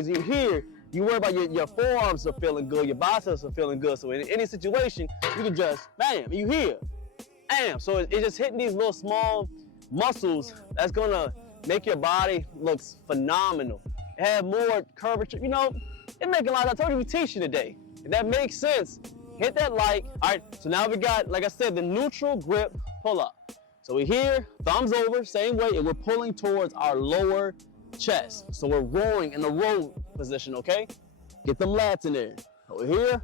days you're here, you worry about your forearms are feeling good, your biceps are feeling good. So in any situation, you can just, bam, you here. Bam. So it's just hitting these little small muscles that's gonna make your body look phenomenal. Have more curvature, you know, it making a lot. I told you we teach you today. If that makes sense, hit that like. All right, so now we got, like I said, the neutral grip pull up. So we're here, thumbs over, same way, and we're pulling towards our lower chest. So we're rowing in the row position, okay? Get them lats in there. Over here,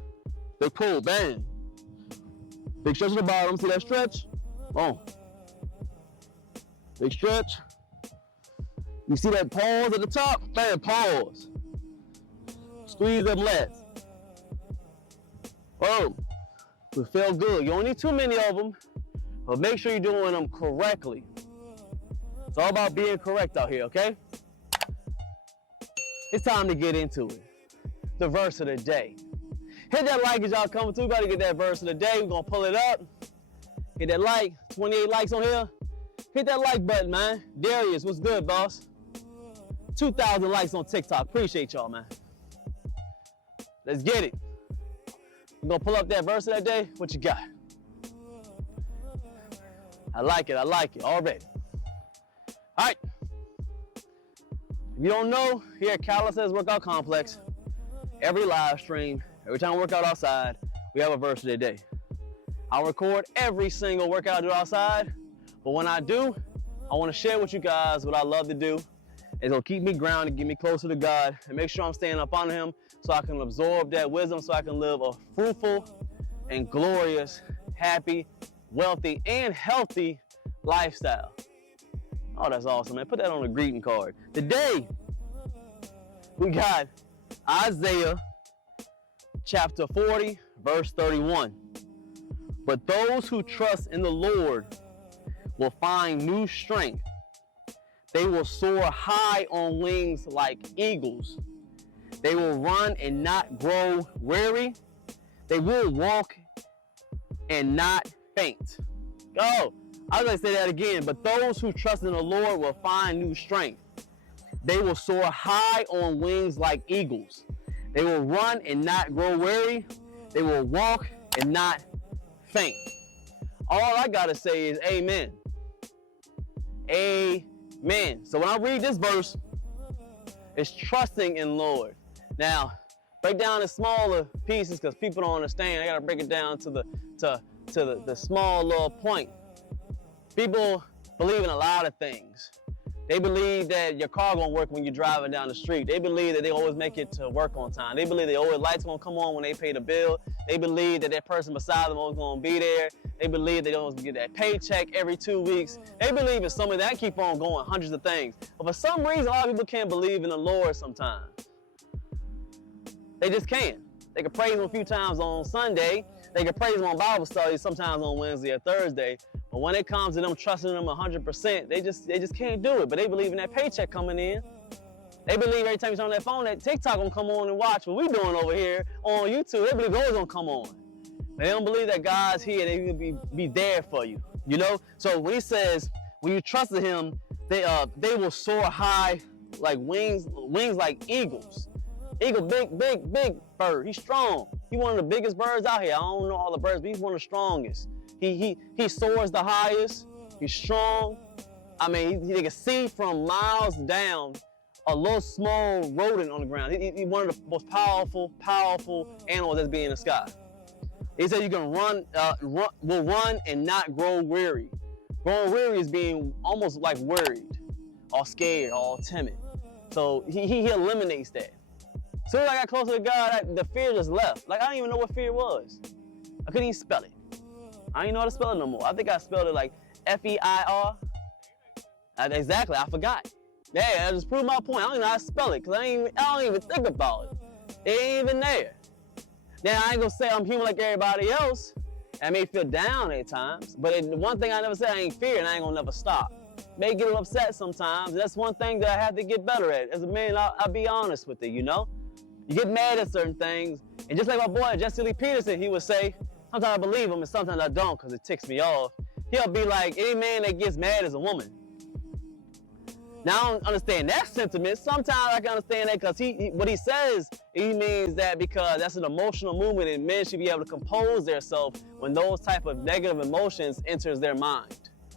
big pull, bang. Big stretch at the bottom, see that stretch? Boom. Big stretch. You see that pause at the top? Bam, pause. Squeeze them lats. Boom. We feel good. You don't need too many of them, but make sure you're doing them correctly. It's all about being correct out here, okay? It's time to get into it. The verse of the day. Hit that like as y'all coming through. We gotta get that verse of the day. We're gonna pull it up. Hit that like. 28 likes on here. Hit that like button, man. Darius, what's good, boss? 2,000 likes on TikTok. Appreciate y'all, man. Let's get it. We're gonna pull up that verse of that day. What you got? I like it already. All right. If you don't know, here at Calisthenics Workout Complex, every live stream, every time we work out outside, we have a verse of the day. I'll record every single workout I do outside, but when I do, I want to share with you guys what I love to do. It'll keep me grounded, get me closer to God, and make sure I'm staying up under Him so I can absorb that wisdom, so I can live a fruitful and glorious, happy, wealthy, and healthy lifestyle. Oh, that's awesome, man. Put that on a greeting card. Today, we got Isaiah chapter 40, verse 31. But those who trust in the Lord will find new strength. They will soar high on wings like eagles. They will run and not grow weary. They will walk and not faint. Oh, I was going to say that again. But those who trust in the Lord will find new strength. They will soar high on wings like eagles. They will run and not grow weary. They will walk and not faint. All I got to say is amen. Amen. So when I read this verse, it's trusting in Lord. Now, break down the smaller pieces because people don't understand. I got to break it down to the small little point. People believe in a lot of things. They believe that your car gonna work when you're driving down the street. They believe that they always make it to work on time. They believe that always lights gonna come on when they pay the bill. They believe that person beside them always gonna be there. They believe they always get that paycheck every 2 weeks. They believe in some of that, keep on going, hundreds of things. But for some reason, a lot of people can't believe in the Lord sometimes. They just can't. They can praise Him a few times on Sunday. They can praise Him on Bible studies sometimes on Wednesday or Thursday. But when it comes to them trusting Him 100%, they just can't do it. But they believe in that paycheck coming in. They believe every time you turn on that phone, that TikTok gonna come on and watch what we doing over here on YouTube. They believe those gonna come on. But they don't believe that God's here and He will be there for you. You know? So when He says, when you trust in Him, they will soar high like wings like eagles. Eagle, big bird. He's strong. He's one of the biggest birds out here. I don't know all the birds, but he's one of the strongest. He soars the highest. He's strong. I mean, they can see from miles down a little small rodent on the ground. He's one of the most powerful animals that's being in the sky. He said you can will run and not grow weary. Growing weary is being almost like worried, or scared, or timid. So he eliminates that. As soon as I got closer to God, the fear just left. Like, I didn't even know what fear was. I couldn't even spell it. I didn't know how to spell it no more. I think I spelled it like F-E-I-R. Exactly, I forgot. Yeah, I just proved my point. I don't even know how to spell it because I don't even think about it. It ain't even there. Now, I ain't gonna say I'm human like everybody else. I may feel down at times, but the one thing I never said, I ain't fear, and I ain't gonna never stop. May get upset sometimes. That's one thing that I have to get better at. As a man, I'll be honest with it, you know? You get mad at certain things, and just like my boy Jesse Lee Peterson, he would say, sometimes I believe him and sometimes I don't because it ticks me off. He'll be like, any man that gets mad is a woman. Now I don't understand that sentiment. Sometimes I can understand that because what he says, he means that because that's an emotional movement and men should be able to compose themselves when those type of negative emotions enters their mind.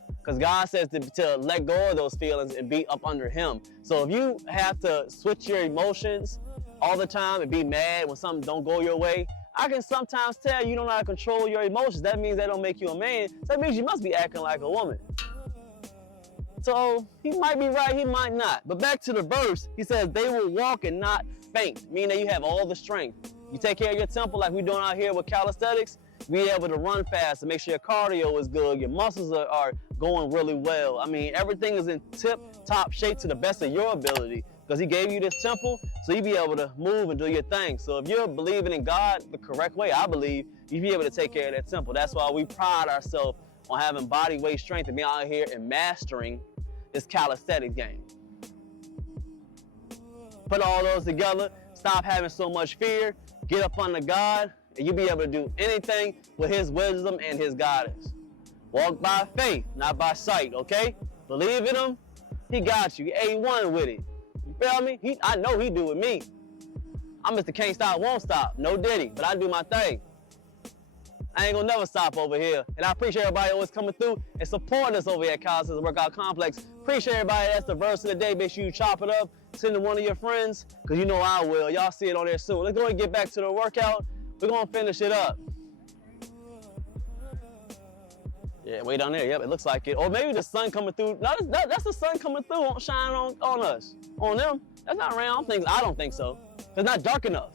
Because God says to let go of those feelings and be up under him. So if you have to switch your emotions all the time and be mad when something don't go your way, I can sometimes tell you don't know how to control your emotions. That means that don't make you a man. So that means you must be acting like a woman. So he might be right, he might not. But back to the verse, he says, they will walk and not faint, meaning that you have all the strength. You take care of your temple like we're doing out here with calisthenics, be able to run fast and make sure your cardio is good, your muscles are going really well. I mean, everything is in tip-top shape to the best of your ability because he gave you this temple, so you be able to move and do your thing. So if you're believing in God the correct way, I believe, you'll be able to take care of that temple. That's why we pride ourselves on having body weight strength and being out here and mastering this calisthenics game. Put all those together, stop having so much fear, get up under God, and you'll be able to do anything with his wisdom and his guidance. Walk by faith, not by sight, okay? Believe in him, he got you. He A1 with it. You feel me? I know he do with me. I'm Mr. Can't Stop, Won't Stop. No Diddy, but I do my thing. I ain't gonna never stop over here. And I appreciate everybody always coming through and supporting us over here at Calisthenics Workout Complex. Appreciate everybody. That's the verse of the day. Make sure you chop it up, send it to one of your friends, because you know I will. Y'all see it on there soon. Let's go and get back to the workout. We're gonna finish it up. Yeah, way down there. Yep, it looks like it. Or maybe the sun coming through. No, that's the sun coming through, shining on us. On them. That's not round. I don't think so. It's not dark enough.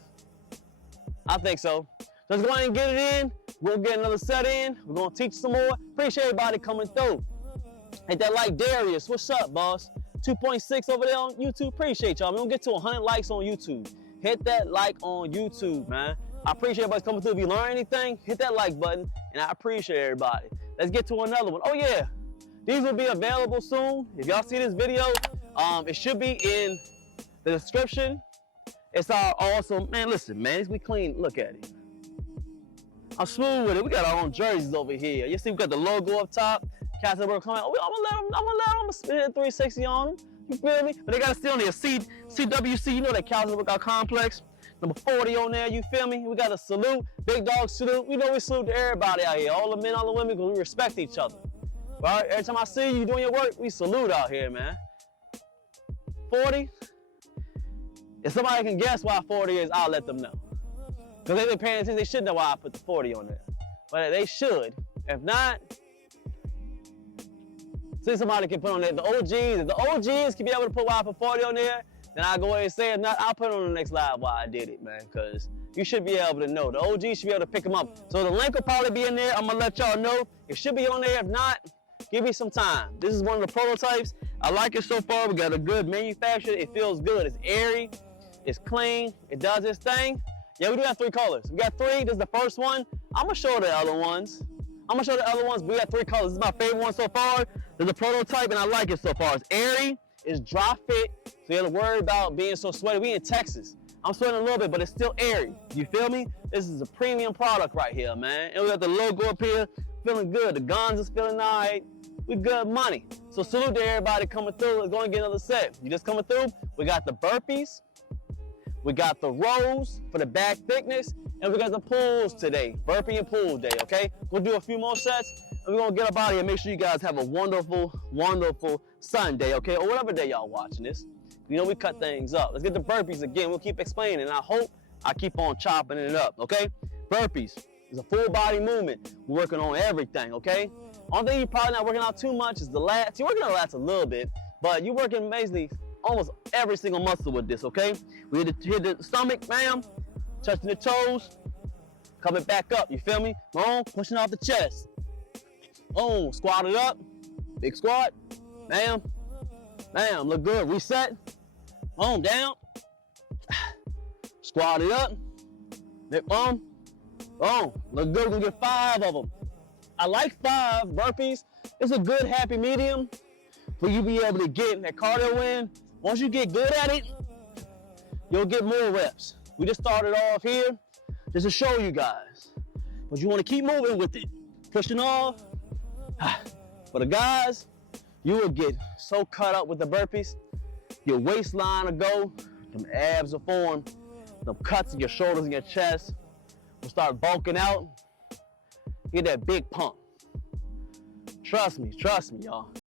I think so. Let's go ahead and get it in. We'll get another set in. We're gonna teach some more. Appreciate everybody coming through. Hit that like, Darius. What's up, boss? 2.6 over there on YouTube. Appreciate y'all. We're gonna get to 100 likes on YouTube. Hit that like on YouTube, man. I appreciate everybody coming through. If you learn anything, hit that like button, and I appreciate everybody. Let's get to another one. Oh yeah, these will be available soon. If y'all see this video, it should be in the description. It's our awesome, man, listen, man, we clean, look at it. I'm smooth with it. We got our own jerseys over here. You see we got the logo up top. Calisthenics Workout coming. I'm gonna let them spin 360 on them. You feel me? But they gotta stay on there. CWC, you know that Calisthenics Workout Complex. Number 40 on there, you feel me? We got a salute, big dog salute. We know we salute to everybody out here, all the men, all the women, because we respect each other. Right? Every time I see you doing your work, we salute out here, man. 40. If somebody can guess why 40 is, I'll let them know. Because they've been paying attention, they should know why I put the 40 on there. But they should. If not, see somebody can put on there. The OGs, if the OGs can be able to put why I put 40 on there, then I'll go ahead and say it. If not, I'll put it on the next live why I did it, man. Because you should be able to know. The OGs should be able to pick them up. So the link will probably be in there. I'm going to let y'all know. It should be on there. If not, give me some time. This is one of the prototypes. I like it so far. We got a good manufacturer. It feels good. It's airy. It's clean. It does its thing. Yeah, we do have 3 colors. We got 3. This is the first one. I'm going to show the other ones. We got 3 colors. This is my favorite one so far. There's a prototype, and I like it so far. It's airy. It's dry fit, so you don't have to worry about being so sweaty. We in Texas. I'm sweating a little bit, but it's still airy. You feel me? This is a premium product right here, man. And we got the logo up here, feeling good. The guns is feeling all right. We good money. So salute to everybody coming through. Let's go and get another set. You just coming through? We got the burpees. We got the rows for the back thickness. And we got the pulls today. Burpee and pull day, okay? We'll do a few more sets. And we're gonna get up out of here and make sure you guys have a wonderful, wonderful Sunday, okay? Or whatever day y'all watching this. You know we cut things up. Let's get the burpees again. We'll keep explaining, and I hope I keep on chopping it up, okay? Burpees is a full body movement. We're working on everything, okay? Only thing you're probably not working out too much is the lats. You're working on the lats a little bit, but you're working basically almost every single muscle with this, okay? We hit the stomach, bam, touching the toes, coming back up, you feel me? Boom, pushing off the chest. Boom, squat it up, big squat, bam, bam, look good, reset, boom, down, squat it up, boom, boom, look good, we're gonna get 5 of them. I like 5 burpees. It's a good happy medium for you to be able to get that cardio in. Once you get good at it, you'll get more reps. We just started off here just to show you guys, but you wanna keep moving with it, pushing off. For the guys, you will get so cut up with the burpees, your waistline will go, them abs will form, them cuts in your shoulders and your chest will start bulking out. Get that big pump. Trust me, y'all.